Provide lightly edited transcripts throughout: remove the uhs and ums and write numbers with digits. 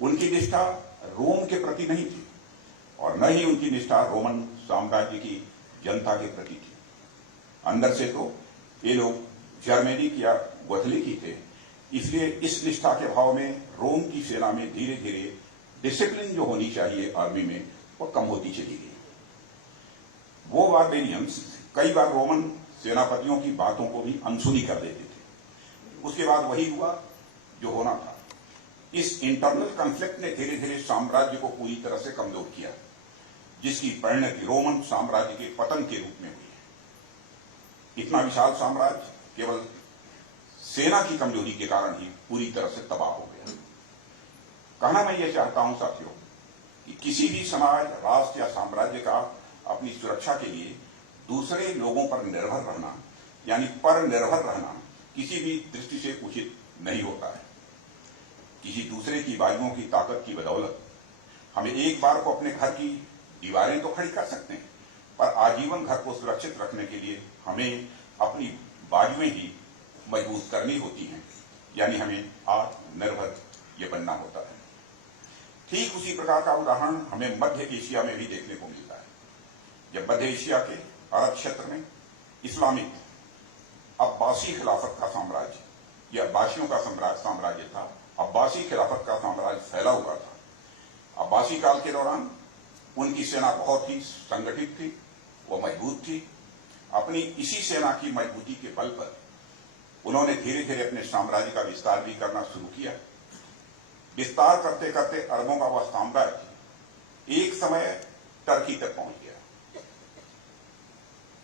उनकी निष्ठा रोम के प्रति नहीं थी और न ही उनकी निष्ठा रोमन साम्राज्य की जनता के प्रति थी। अंदर से तो ये लोग जर्मेनिक या कैथोलिक थे, इसलिए इस निष्ठा के भाव में रोम की सेना में धीरे धीरे डिसिप्लिन जो होनी चाहिए आर्मी में वो कम होती चली गई। वो बारबेरियंस कई बार रोमन सेनापतियों की बातों को भी अनसुनी कर देते थे। उसके बाद वही हुआ जो होना था। इस इंटरनल कॉन्फ्लिक्ट ने धीरे धीरे साम्राज्य को पूरी तरह से कमजोर किया, जिसकी परिणति रोमन साम्राज्य के पतन के रूप में हुई। इतना विशाल साम्राज्य केवल सेना की कमजोरी के कारण ही पूरी तरह से तबाह हो गया। कहना मैं ये चाहता हूं साथियों कि किसी भी समाज, राष्ट्र या साम्राज्य का अपनी सुरक्षा के लिए दूसरे लोगों पर निर्भर रहना यानी पर निर्भर रहना किसी भी दृष्टि से उचित नहीं होता है। किसी दूसरे की बाजुओं की ताकत की बदौलत हमें एक बार को अपने घर की दीवारें तो खड़ी कर सकते हैं, पर आजीवन घर को सुरक्षित रखने के लिए हमें अपनी बाजुएं ही मजबूत करनी होती हैं, यानी हमें आत्मनिर्भर ये बनना होता है। ठीक उसी प्रकार का उदाहरण हमें मध्य एशिया में भी देखने को मिलता है। जब मध्य एशिया के अरब क्षेत्र में इस्लामिक अब्बासी खिलाफत का साम्राज्य या अब्बासियों का साम्राज्य था, अब्बासी खिलाफत का साम्राज्य फैला हुआ था। अब्बासी काल के दौरान उनकी सेना बहुत ही संगठित थी, वो मजबूत थी। अपनी इसी सेना की मजबूती के बल पर उन्होंने धीरे धीरे अपने साम्राज्य का विस्तार भी करना शुरू किया। विस्तार करते करते अरबों का वह साम्राज्य एक समय टर्की तक पहुंच गया।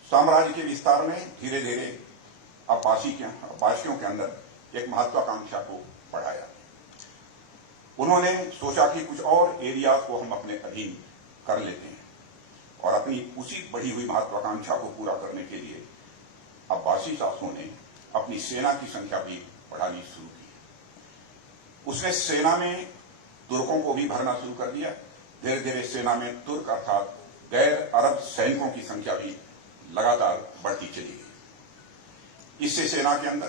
साम्राज्य के विस्तार में धीरे धीरे अब्बासियों के अंदर एक महत्वाकांक्षा को बढ़ाया। उन्होंने सोचा कि कुछ और एरियाज को हम अपने अधीन कर लेते हैं और अपनी उसी बढ़ी हुई महत्वाकांक्षा को पूरा करने के लिए अब्बासी शासकों ने अपनी सेना की संख्या भी बढ़ानी शुरू की। उसने सेना में तुर्कों को भी भरना शुरू कर दिया। धीरे धीरे सेना में तुर्क अर्थात गैर अरब सैनिकों की संख्या भी लगातार बढ़ती चली गई। इससे सेना के अंदर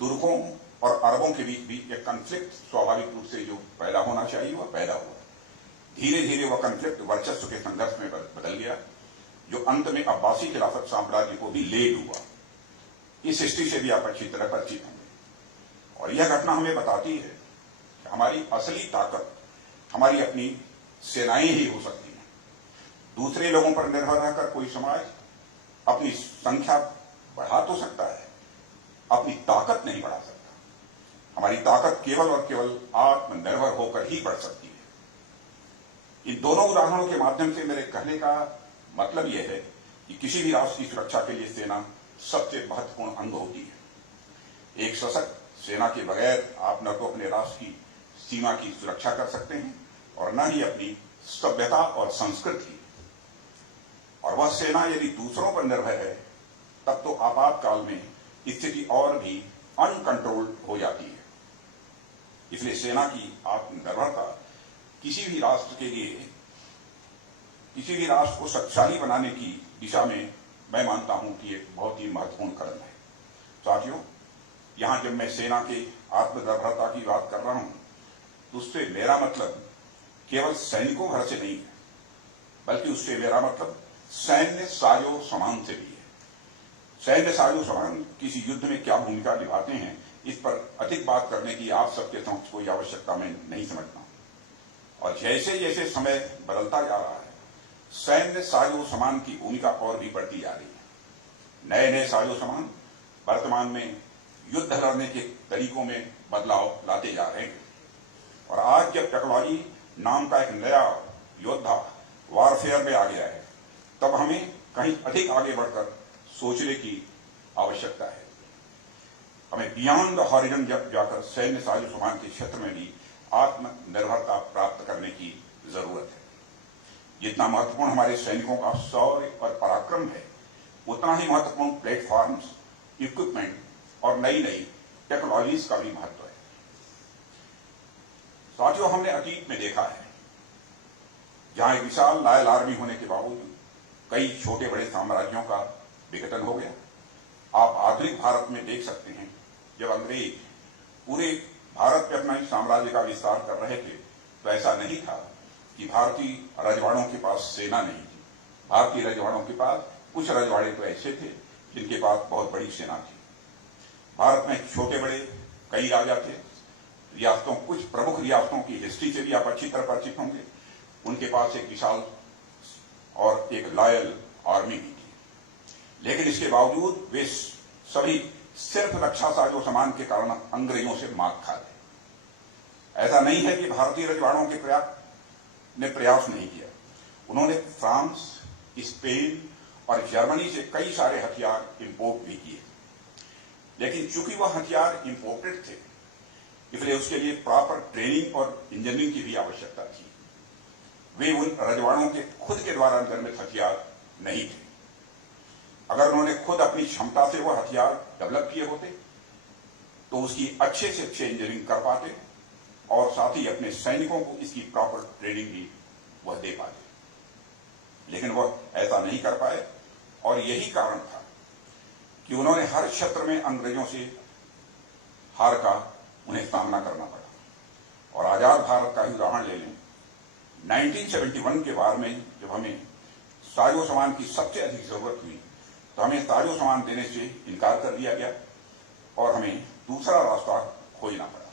तुर्कों और अरबों के बीच भी एक कॉन्फ्लिक्ट स्वाभाविक रूप से जो पैदा होना चाहिए वह पैदा हुआ। धीरे धीरे वह कॉन्फ्लिक्ट वर्चस्व के संघर्ष में बदल गया, जो अंत में अब्बासी खिलाफत साम्राज्य को भी ले डूबा। इस हिस्ट्री से भी आप अच्छी तरह परिचित होंगे और यह घटना हमें बताती है कि हमारी असली ताकत हमारी अपनी सेनाएं ही हो सकती हैं। दूसरे लोगों पर निर्भर रहकर कोई समाज अपनी संख्या बढ़ा तो सकता है, अपनी ताकत नहीं बढ़ा सकता। हमारी ताकत केवल और केवल आत्मनिर्भर होकर ही बढ़ सकती है। इन दोनों उदाहरणों के माध्यम से मेरे कहने का मतलब यह है कि किसी भी राष्ट्र की सुरक्षा के लिए सेना सबसे महत्वपूर्ण अंग होती है। एक सशक्त सेना के बगैर आप न तो अपने राष्ट्र की सीमा की सुरक्षा कर सकते हैं और न ही अपनी सभ्यता और संस्कृति। और वह सेना यदि दूसरों पर निर्भर है तब तो आपातकाल में स्थिति और भी अनकंट्रोल्ड हो जाती है। इसलिए सेना की आत्मनिर्भरता किसी भी राष्ट्र के लिए, किसी भी राष्ट्र को शक्तिशाली बनाने की दिशा में मैं मानता हूं कि एक बहुत ही महत्वपूर्ण कदम है। साथियों, यहां जब मैं सेना के आत्मनिर्भरता की बात कर रहा हूं तो उससे मेरा मतलब केवल सैनिकों भर से नहीं है, बल्कि उससे मेरा मतलब सैन्य साजो सामान से भी है। सैन्य साजो सामान किसी युद्ध में क्या भूमिका निभाते हैं, इस पर अधिक बात करने की आप सबके समक्ष कोई आवश्यकता मैं नहीं समझता। और जैसे जैसे समय बदलता जा रहा है, सैन्य साजो सामान की भूमिका और भी बढ़ती जा रही है। नए नए साजो सामान वर्तमान में युद्ध लड़ने के तरीकों में बदलाव लाते जा रहे हैं। और आज जब टेक्नोलॉजी नाम का एक नया योद्धा वारफेयर में आ गया है, तब हमें कहीं अधिक आगे बढ़कर सोचने की आवश्यकता है। हमें बियॉन्ड द हॉरिजन जाकर सैन्य साजो सामान के क्षेत्र में भी आत्मनिर्भरता प्राप्त करने की जरूरत है। जितना महत्वपूर्ण हमारे सैनिकों का शौर्य और पराक्रम है, उतना ही महत्वपूर्ण प्लेटफॉर्म्स, इक्विपमेंट और नई नई टेक्नोलॉजीज का भी महत्व है। साथियों, हमने अतीत में देखा है जहां एक विशाल लॉयल आर्मी होने के बावजूद कई छोटे बड़े साम्राज्यों का विघटन हो गया। आप आधुनिक भारत में देख सकते हैं, जब अंग्रेज पूरे भारत में अपना साम्राज्य का विस्तार कर रहे थे तो ऐसा नहीं था कि भारतीय रजवाड़ों के पास सेना नहीं थी। भारतीय रजवाड़ों के पास कुछ रजवाड़े तो ऐसे थे जिनके पास बहुत बड़ी सेना थी। भारत में छोटे बड़े कई राजा थे। रियासतों, कुछ प्रमुख रियासतों की हिस्ट्री से भी आप अच्छी तरह परिचित होंगे। उनके पास एक विशाल और एक लॉयल आर्मी भी थी, लेकिन इसके बावजूद वे सभी सिर्फ रक्षा साजो सामान के कारण अंग्रेजों से मात खा गए। ऐसा नहीं है कि भारतीय रजवाड़ों के प्रयास नहीं किया। उन्होंने फ्रांस, स्पेन और जर्मनी से कई सारे हथियार इंपोर्ट भी किए, लेकिन चूंकि वह हथियार इंपोर्टेड थे इसलिए उसके लिए प्रॉपर ट्रेनिंग और इंजीनियरिंग की भी आवश्यकता थी। वे उन रजवाड़ों के खुद के द्वारा निर्मित हथियार नहीं थे। अगर उन्होंने खुद अपनी क्षमता से वह हथियार डेवलप किए होते तो उसकी अच्छे से अच्छे इंजीनियरिंग कर पाते और साथ ही अपने सैनिकों को इसकी प्रॉपर ट्रेनिंग भी वह दे पाते, लेकिन वह ऐसा नहीं कर पाए। और यही कारण था कि उन्होंने हर क्षेत्र में अंग्रेजों से हार का उन्हें सामना करना पड़ा। और आजाद भारत का ही उदाहरण ले लें। 1971 के बार में जब हमें साजो सामान की सबसे अधिक जरूरत हुई तो हमें साजो सामान देने से इनकार कर दिया गया और हमें दूसरा रास्ता खोजना पड़ा।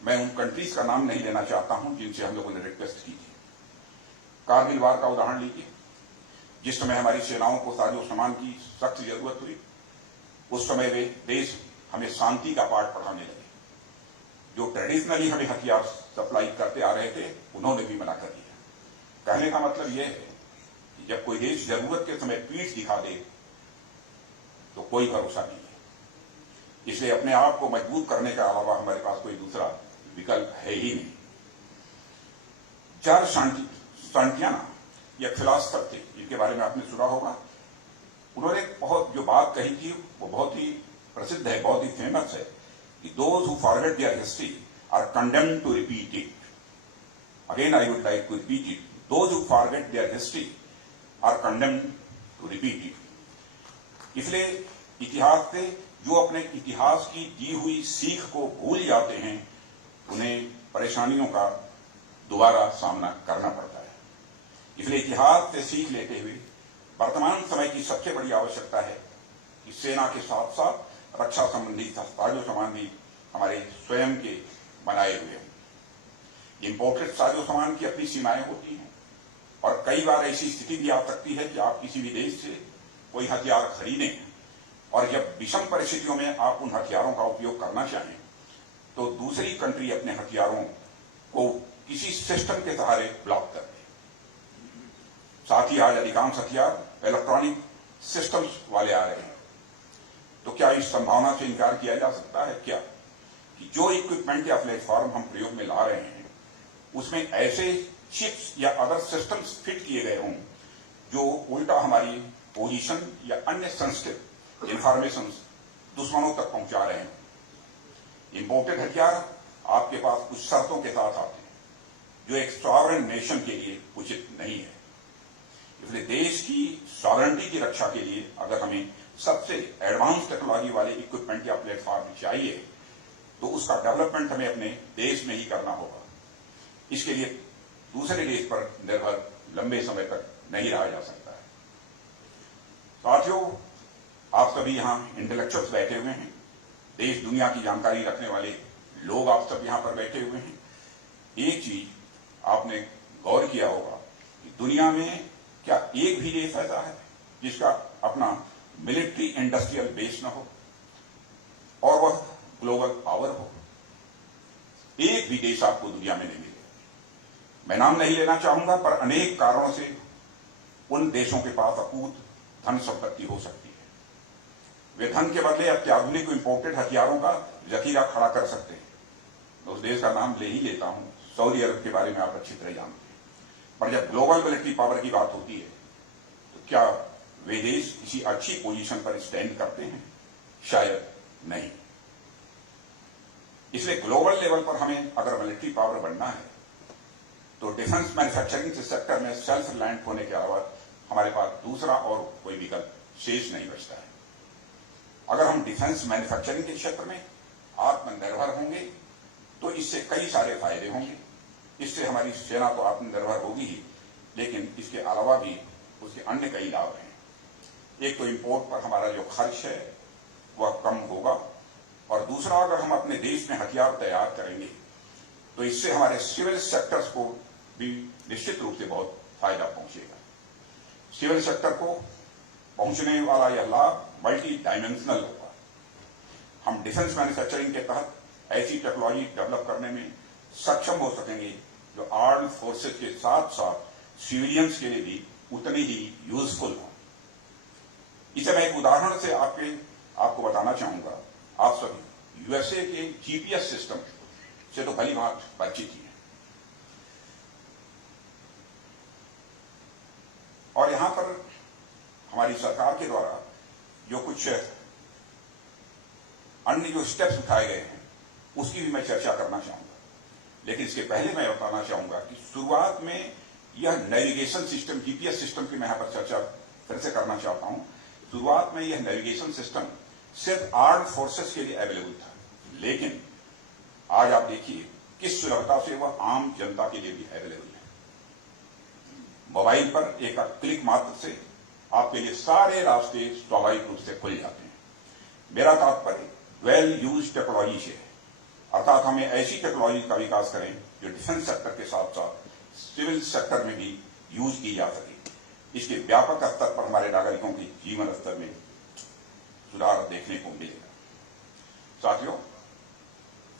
मैं उन कंट्रीज का नाम नहीं लेना चाहता हूं जिनसे हम लोगों ने रिक्वेस्ट की थी। कारगिल वार का उदाहरण लीजिए। जिस समय हमारी सेनाओं को साजो सामान की सख्त जरूरत हुई उस समय वे देश हमें शांति का पाठ पढ़ाने लगे। जो ट्रेडिशनली हमें हथियार सप्लाई करते आ रहे थे उन्होंने भी मना कर दिया। कहने का मतलब यह है कि जब कोई देश जरूरत के समय पीठ दिखा दे तो कोई भरोसा नहीं है। इसलिए अपने आप को मजबूत करने के अलावा हमारे पास कोई दूसरा विकल्प है ही नहीं। चार सांटियाना या फिलासफर थे जिनके बारे में आपने सुना होगा। उन्होंने बहुत जो बात कही थी वो बहुत ही प्रसिद्ध है, बहुत ही फेमस है कि those who forget their history are condemned to repeat it. Again I would like to repeat it, those who forget their history are condemned to repeat it. इसलिए इतिहास से जो अपने इतिहास की दी हुई सीख को भूल जाते हैं उन्हें परेशानियों का दोबारा सामना करना पड़ता है। इसलिए इतिहास से सीख लेते हुए वर्तमान समय की सबसे बड़ी आवश्यकता है कि सेना के साथ साथ रक्षा संबंधी साजो सामान भी हमारे स्वयं के बनाए हुए हैं। इंपोर्टेड साजो सामान की अपनी सीमाएं होती हैं और कई बार ऐसी स्थिति भी आ सकती है कि आप किसी भी देश से कोई हथियार खरीदें और जब विषम परिस्थितियों में आप उन हथियारों का उपयोग करना चाहें तो दूसरी कंट्री अपने हथियारों को किसी सिस्टम के सहारे ब्लॉक कर दे। साथ ही आज अधिकांश हथियार इलेक्ट्रॉनिक सिस्टम्स वाले आ रहे हैं। तो क्या इस संभावना से इनकार किया जा सकता है क्या कि जो इक्विपमेंट या प्लेटफॉर्म हम प्रयोग में ला रहे हैं उसमें ऐसे चिप्स या अदर सिस्टम्स फिट किए गए हों जो उल्टा हमारी पोजीशन या अन्य सेंसिटिव इंफॉर्मेशन दुश्मनों तक पहुंचा रहे हैं। इंपोर्टेड हथियार आपके पास कुछ शर्तों के साथ आते हैं जो एक सॉवरेन नेशन के लिए उचित नहीं है। इसलिए देश की सॉवरेनिटी की रक्षा के लिए अगर हमें सबसे एडवांस टेक्नोलॉजी वाले इक्विपमेंट या प्लेटफॉर्म चाहिए तो उसका डेवलपमेंट हमें अपने देश में ही करना होगा। इसके लिए दूसरे देश पर निर्भर लंबे समय तक नहीं रहा जा सकता है। साथियों, आप सभी यहां इंटेलेक्चुअल्स बैठे हुए हैं, देश दुनिया की जानकारी रखने वाले लोग आप सब यहां पर बैठे हुए हैं। एक चीज आपने गौर किया होगा कि दुनिया में क्या एक भी देश ऐसा है जिसका अपना मिलिट्री इंडस्ट्रियल बेस न हो और वह ग्लोबल पावर हो? एक भी देश आपको दुनिया में नहीं मिलेगा। मैं नाम नहीं लेना चाहूंगा पर अनेक कारणों से उन देशों के पास अकूत धन संपत्ति हो सकती है। वे धन के बदले अत्याधुनिक इंपोर्टेड हथियारों का जखीरा खड़ा कर सकते हैं। मैं उस देश का नाम ले ही लेता हूं, सऊदी अरब के बारे में आप अच्छी तरह जानते हैं। पर जब ग्लोबल मिलिट्री पावर की बात होती है तो क्या वे देश किसी अच्छी पोजीशन पर स्टैंड करते हैं? शायद नहीं। इसलिए ग्लोबल लेवल पर हमें अगर मिलिट्री पावर बनना है तो डिफेंस मैन्युफैक्चरिंग सेक्टर में सेल्फ रिलायंट होने के अलावा हमारे पास दूसरा और कोई विकल्प शेष नहीं बचता है। अगर हम डिफेंस मैन्युफैक्चरिंग के क्षेत्र में आत्मनिर्भर होंगे तो इससे कई सारे फायदे होंगे। इससे हमारी सेना तो आत्मनिर्भर होगी ही, लेकिन इसके अलावा भी उसके अन्य कई लाभ हैं। एक तो इंपोर्ट पर हमारा जो खर्च है वह कम होगा, और दूसरा, अगर हम अपने देश में हथियार तैयार करेंगे तो इससे हमारे सिविल सेक्टर्स को भी निश्चित रूप से बहुत फायदा पहुंचेगा। सिविल सेक्टर को पहुंचने वाला यह लाभ मल्टी डायमेंशनल होगा। हम डिफेंस मैन्युफैक्चरिंग के तहत ऐसी टेक्नोलॉजी डेवलप करने में सक्षम हो सकेंगे जो आर्म्ड फोर्सेज के साथ साथ सिविलियंस के लिए भी उतनी ही यूजफुल हो। इसे मैं एक उदाहरण से आपको बताना चाहूंगा। आप सभी यूएसए के जीपीएस सिस्टम से तो भली भांत परिचित ही है, और यहां पर हमारी सरकार के द्वारा जो कुछ अन्य जो स्टेप्स उठाए गए हैं उसकी भी मैं चर्चा करना चाहूंगा। लेकिन इसके पहले मैं बताना चाहूंगा कि शुरुआत में यह नेविगेशन सिस्टम, जीपीएस सिस्टम की मैं यहां पर चर्चा फिर से करना चाहता हूं। शुरुआत में यह नेविगेशन सिस्टम सिर्फ आर्म्ड फोर्सेस के लिए अवेलेबल था, लेकिन आज आप देखिए किस सुलभता से वह आम जनता के लिए भी अवेलेबल है। मोबाइल पर एक क्लिक मात्र से आपके लिए सारे रास्ते स्वाभाविक रूप से खुल जाते हैं। मेरा तात्पर्य वेल यूज टेक्नोलॉजी से है, अर्थात हमें ऐसी टेक्नोलॉजी का विकास करें जो डिफेंस सेक्टर के साथ साथ सिविल सेक्टर में भी यूज की जा सके। इसके व्यापक स्तर पर हमारे नागरिकों के जीवन स्तर में सुधार देखने को मिलेगा। साथियों,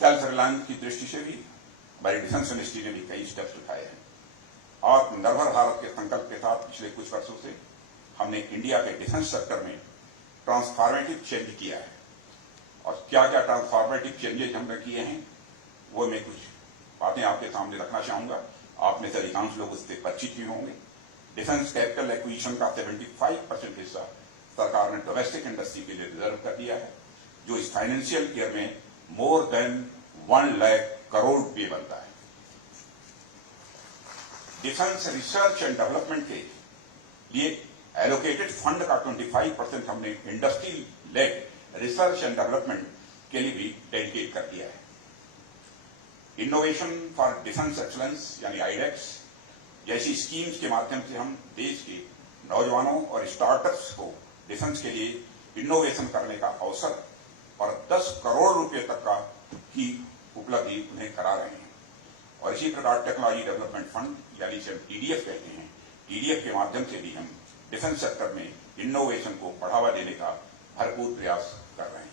सेल्फ रिलायंस की दृष्टि से भी हमारी डिफेंस मिनिस्ट्री ने भी कई स्टेप्स उठाए हैं। आत्मनिर्भर भारत के संकल्प के साथ पिछले कुछ वर्षों से हमने इंडिया के डिफेंस सेक्टर में ट्रांसफॉर्मेटिव चेंज किया है, और क्या क्या ट्रांसफॉर्मेटिव चेंजेज हमने किए हैं वो मैं कुछ बातें आपके सामने रखना चाहूंगा। आप में से अधिकांश लोग उससे परिचित भी होंगे। डिफेंस कैपिटल एक्विजिशन का 75% हिस्सा सरकार ने डोमेस्टिक इंडस्ट्री के लिए रिजर्व कर दिया है, जो इस फाइनेंशियल ईयर में मोर देन 1 लाख करोड़ रुपये बनता है। डिफेंस रिसर्च एंड डेवलपमेंट के लिए एलोकेटेड फंड का 25% हमने industry led research and development के लिए भी डेडिकेट कर दिया है। इनोवेशन फॉर डिफेंस एक्सलेंस यानी आईडेक्स जैसी स्कीम्स के माध्यम से हम देश के नौजवानों और स्टार्टअप्स को डिफेंस के लिए इनोवेशन करने का अवसर और 10 करोड़ रुपए तक का की उपलब्धि उन्हें करा रहे हैं। और इसी प्रकार टेक्नोलॉजी डेवलपमेंट फंड यानी जिसे टीडीएफ कहते हैं, टीडीएफ के माध्यम से भी हम डिफेंस सेक्टर में इनोवेशन को बढ़ावा देने का भरपूर प्रयास कर रहे हैं।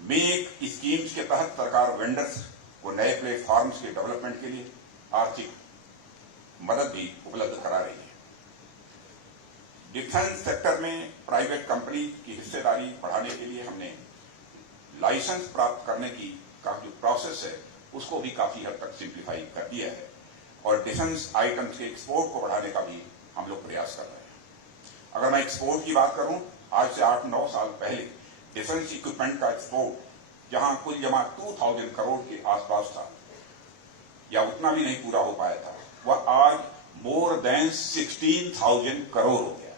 मेक स्कीम्स के तहत सरकार वेंडर्स को नए प्लेटफॉर्म्स के डेवलपमेंट के लिए आर्थिक मदद भी उपलब्ध करा रही है। डिफेंस सेक्टर में प्राइवेट कंपनी की हिस्सेदारी बढ़ाने के लिए हमने लाइसेंस प्राप्त करने की का जो प्रोसेस है उसको भी काफी हद तक सिंप्लीफाई कर दिया है, और डिफेंस आइटम्स के एक्सपोर्ट को बढ़ाने का भी हम लोग प्रयास कर रहे हैं। अगर मैं एक्सपोर्ट की बात करूं, आज से 8-9 साल पहले डिफेंस इक्विपमेंट का एक्सपोर्ट जहां कुल जमा 2000 करोड़ के आसपास था या उतना भी नहीं पूरा हो पाया था, वह आज मोर देन 16,000 करोड़ हो गया है।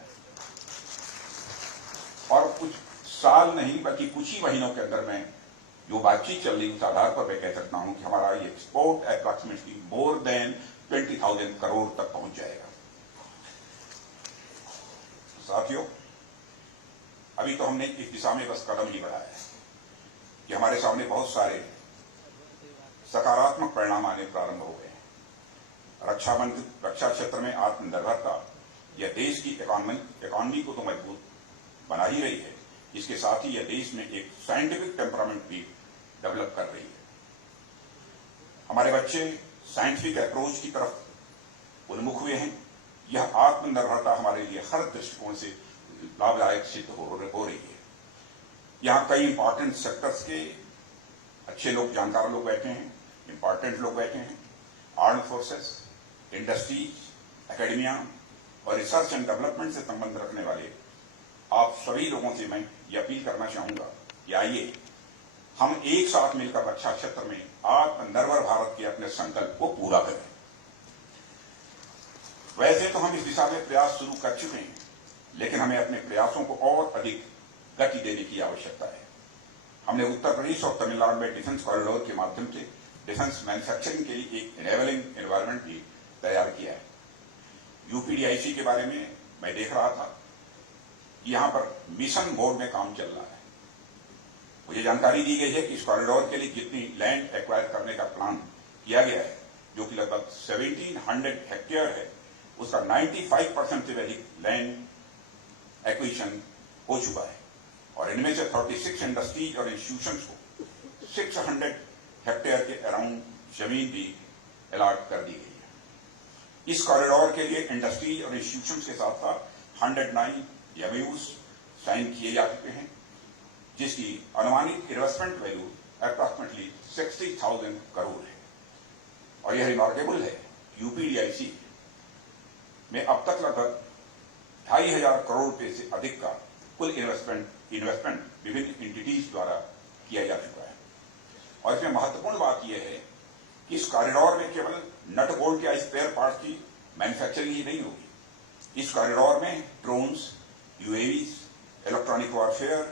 और कुछ साल नहीं बल्कि कुछ ही महीनों के अंदर में जो बातचीत चल रही उस आधार पर मैं कह सकता हूं कि हमारा ये export approximately more than 20,000 crore तक पहुंच जाएगा। साथियों, अभी तो हमने इस दिशा में बस कदम ही बढ़ाया है कि हमारे सामने बहुत सारे सकारात्मक परिणाम आने प्रारंभ हो गए हैं। रक्षा क्षेत्र में आत्मनिर्भरता यह देश की इकोनॉमी को तो मजबूत बना ही रही है, इसके साथ ही यह देश में एक साइंटिफिक टेम्परामेंट भी डेवलप कर रही है। हमारे बच्चे साइंटिफिक अप्रोच की तरफ उन्मुख हुए हैं। यह आत्मनिर्भरता हमारे लिए हर दृष्टिकोण से लाभदायक सिद्ध हो रही है। यहाँ कई इंपॉर्टेंट सेक्टर्स के अच्छे लोग, जानकार लोग बैठे हैं, इंपॉर्टेंट लोग बैठे हैं। आर्म्ड फोर्सेस, इंडस्ट्रीज, एकेडमिया और रिसर्च एंड डेवलपमेंट से संबंध रखने वाले आप सभी लोगों से मैं ये अपील करना चाहूंगा कि आइए हम एक साथ मिलकर रक्षा क्षेत्र में आत्मनिर्भर भारत के अपने संकल्प को पूरा करें। वैसे तो हम इस दिशा में प्रयास शुरू कर चुके हैं, लेकिन हमें अपने प्रयासों को और अधिक गति देने की आवश्यकता है। हमने उत्तर प्रदेश और तमिलनाडु में डिफेंस कॉरिडोर के माध्यम से डिफेंस मैन्युफैक्चरिंग के लिए एक इनेबलिंग एनवायरमेंट भी तैयार किया है। यूपीडीआईसी के बारे में मैं देख रहा था कि यहां पर मिशन मोड में काम चल रहा है। मुझे जानकारी दी गई है कि इस कॉरिडोर के लिए जितनी लैंड एक्वायर करने का प्लान किया गया है, जो कि लगभग 1700 हेक्टेयर है, उसका 95% से अधिक लैंड एक्विजिशन हो चुका है और इनमें से 36 इंडस्ट्रीज और इंस्टीट्यूशंस को 600 हेक्टेयर के अराउंड जमीन भी अलॉट कर दी गई है। इस कॉरिडोर के लिए इंडस्ट्रीज और इंस्टीट्यूशंस के साथ साथ 109 एमओयूज साइन किए जा चुके हैं, जिसकी अनुमानित इन्वेस्टमेंट वैल्यू अप्रॉक्सिमेटली 60,000 करोड़ है। और यह रिमार्केबल है, यूपीडीआईसी में अब तक लगभग 2,500 करोड़ रुपए से अधिक का कुल इन्वेस्टमेंट विभिन्न एंटिटीज द्वारा किया जा चुका है। और इसमें महत्वपूर्ण बात यह है कि इस कॉरिडोर में केवल नट बोल्ट या स्पेयर पार्ट की मैन्युफैक्चरिंग ही नहीं होगी। इस कॉरिडोर में drones, UAVs, electronic warfare,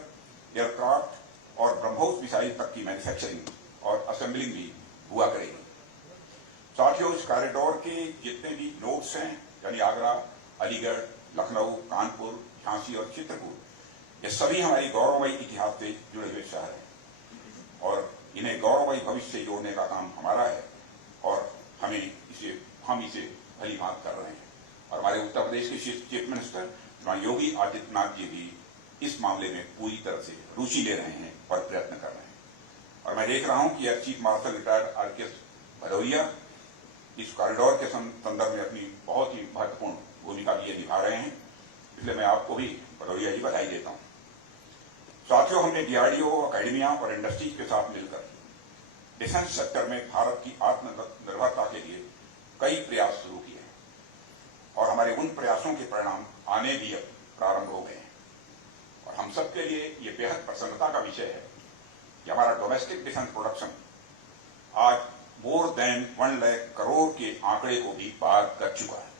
aircraft और ब्रह्मोस मिसाइल तक की मैन्युफैक्चरिंग और असेंबलिंग भी हुआ करेगी। साथियों, इस कॉरिडोर के जितने भी नोड्स हैं, यानी आगरा, अलीगढ़, लखनऊ, कानपुर, झांसी और चित्रकूट, ये सभी हमारी गौरवमयी इतिहास से जुड़े हुए शहर हैं और इन्हें गौरवमयी भविष्य से जोड़ने का काम हमारा है और हम इसे भली भांति कर रहे हैं। और हमारे उत्तर प्रदेश के चीफ मिनिस्टर योगी आदित्यनाथ जी भी इस मामले में पूरी तरह से रुचि ले रहे हैं और प्रयत्न कर रहे हैं। और मैं देख रहा हूं कि air chief marshal retired RKS Bhadauria इस कॉरिडोर के संदर्भ में अपनी बहुत ही महत्वपूर्ण भूमिका भी निभा रहे हैं, इसलिए मैं आपको भी भदौरिया जी बधाई देता हूं। साथियों, हमने डीआरडीओ, अकेडमिया और इंडस्ट्रीज के साथ मिलकर डिफेंस सेक्टर में भारत की आत्मनिर्भरता के लिए कई प्रयास शुरू किए हैं और हमारे उन प्रयासों के परिणाम आने भी अब प्रारंभ हो गए हैं। और हम सबके लिए ये बेहद प्रसन्नता का विषय है कि हमारा डोमेस्टिक डिफेंस प्रोडक्शन आज मोर देन 1 लाख करोड़ के आंकड़े को भी पार कर चुका है।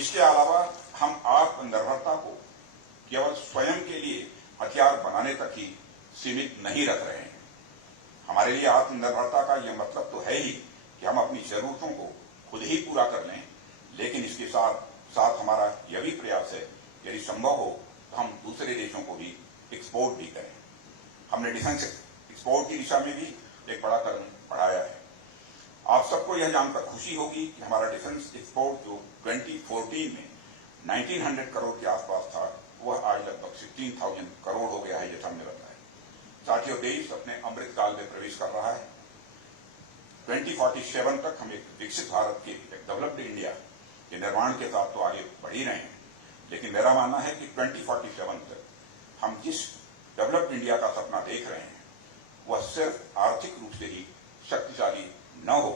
इसके अलावा हम आत्मनिर्भरता को केवल स्वयं के लिए हथियार बनाने तक ही सीमित नहीं रख रहे हैं। हमारे लिए आत्मनिर्भरता का यह मतलब तो है ही कि हम अपनी जरूरतों को खुद ही पूरा कर लें, लेकिन इसके साथ साथ हमारा यह भी प्रयास है, यदि संभव हो तो हम दूसरे देशों को भी एक्सपोर्ट भी करें। हमने डिफेंस एक्सपोर्ट की दिशा में भी एक बड़ा कदम बढ़ाया है। आप सबको यह जानकर खुशी होगी कि हमारा डिफेंस एक्सपोर्ट जो 2014 में 1900 करोड़ के आसपास था, वह आज लगभग 16,000 करोड़ हो गया है, जैसा हमने बताया। साथियों, देश अपने अमृतकाल में प्रवेश कर रहा है। 2047 तक हम एक विकसित भारत के, एक डेवलप्ड इंडिया के निर्माण के साथ तो आगे बढ़ ही रहे हैं, लेकिन मेरा मानना है कि 2047 तक हम जिस डेवलप्ड इंडिया का सपना देख रहे हैं, वह सिर्फ आर्थिक रूप से ही शक्तिशाली न हो,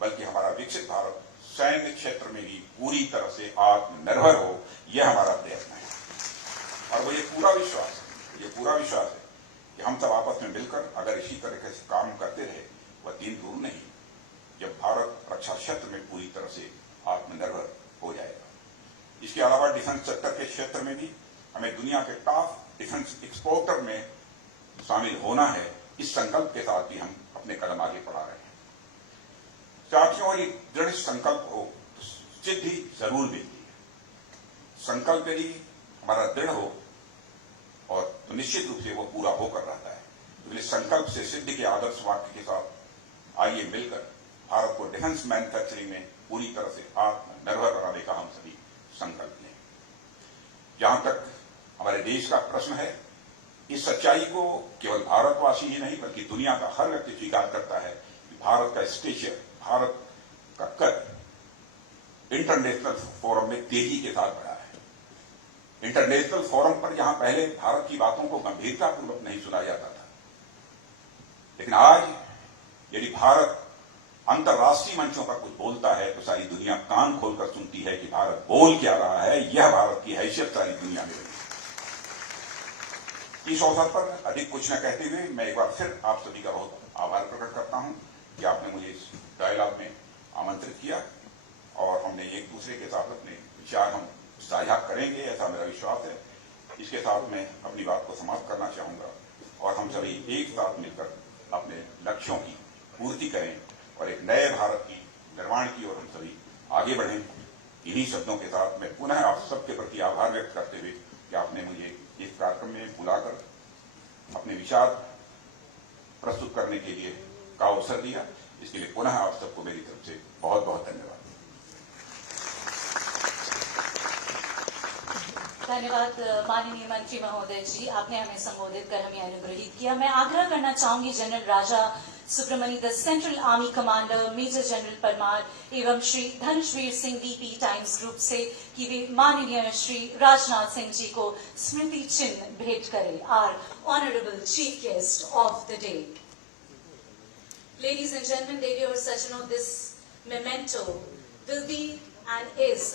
बल्कि हमारा विकसित भारत सैन्य क्षेत्र में भी पूरी तरह से आत्मनिर्भर हो, यह हमारा प्रयत्न है। और वो ये पूरा विश्वास है कि हम सब आपस में मिलकर अगर इसी तरीके से काम करते रहे, वह दिन दूर नहीं जब भारत रक्षा क्षेत्र में पूरी तरह से आत्मनिर्भर हो जाएगा। इसके अलावा डिफेंस सेक्टर के क्षेत्र में भी हमें दुनिया के टॉप डिफेंस एक्सपोर्टर में शामिल होना है। इस संकल्प के साथ भी हम अपने कदम आगे बढ़ा रहे हैं। साथियों, ये दृढ़ संकल्प हो तो सिद्धि जरूर मिलती है। संकल्प यदि हमारा दृढ़ हो और तो निश्चित रूप से वो पूरा होकर रहता है। इसलिए संकल्प से सिद्धि के आदर्श वाक्य के साथ आइए मिलकर भारत को डिफेंस मैन्युफैक्चरिंग में पूरी तरह से आत्मनिर्भर बनाने का हम सभी संकल्प लें। जहां तक हमारे देश का प्रश्न है, इस सच्चाई को केवल भारतवासी ही नहीं बल्कि दुनिया का हर व्यक्ति स्वीकार करता है कि भारत का स्टेचर, भारत का कद इंटरनेशनल फोरम में तेजी के साथ बढ़ा है। इंटरनेशनल फोरम पर जहां पहले भारत की बातों को गंभीरतापूर्वक नहीं सुना जाता था, लेकिन आज यदि भारत अंतर्राष्ट्रीय मंचों पर कुछ बोलता है तो सारी दुनिया कान खोलकर सुनती है कि भारत बोल क्या रहा है। यह भारत की हैसियत सारी दुनिया में रही। इस अवसर पर अधिक कुछ न कहते हुए मैं एक बार फिर आप सभी का बहुत आभार प्रकट करता हूं कि आपने मुझे इस डायलॉग में आमंत्रित किया और हमने एक दूसरे के साथ अपने विचार हम साझा करेंगे, ऐसा मेरा विश्वास है। इसके साथ मैं अपनी बात को समाप्त करना चाहूंगा और हम सभी एक साथ मिलकर अपने लक्ष्यों की पूर्ति करें और एक नए भारत की निर्माण की ओर हम सभी आगे बढ़ें। इन्हीं शब्दों के साथ मैं पुनः आप सबके प्रति आभार व्यक्त करते हुए कि आपने मुझे इस कार्यक्रम में बुलाकर अपने विचार प्रस्तुत करने के लिए का अवसर दिया, इसके लिए पुनः आप सबको मेरी तरफ से बहुत बहुत धन्यवाद। धन्यवाद माननीय मंत्री महोदय जी, आपने हमें संबोधित कर हमें अनुग्रहित किया। मैं आग्रह करना चाहूंगी general Raja Subramani, the central army commander, major general Parmar एवं Shri Dhanushvir Singh DP Times group से कि वे माननीय श्री राजनाथ सिंह जी को स्मृति चिन्ह भेंट करें। Our honourable chief guest of the day. Ladies and gentlemen, lady or such, this memento will be and is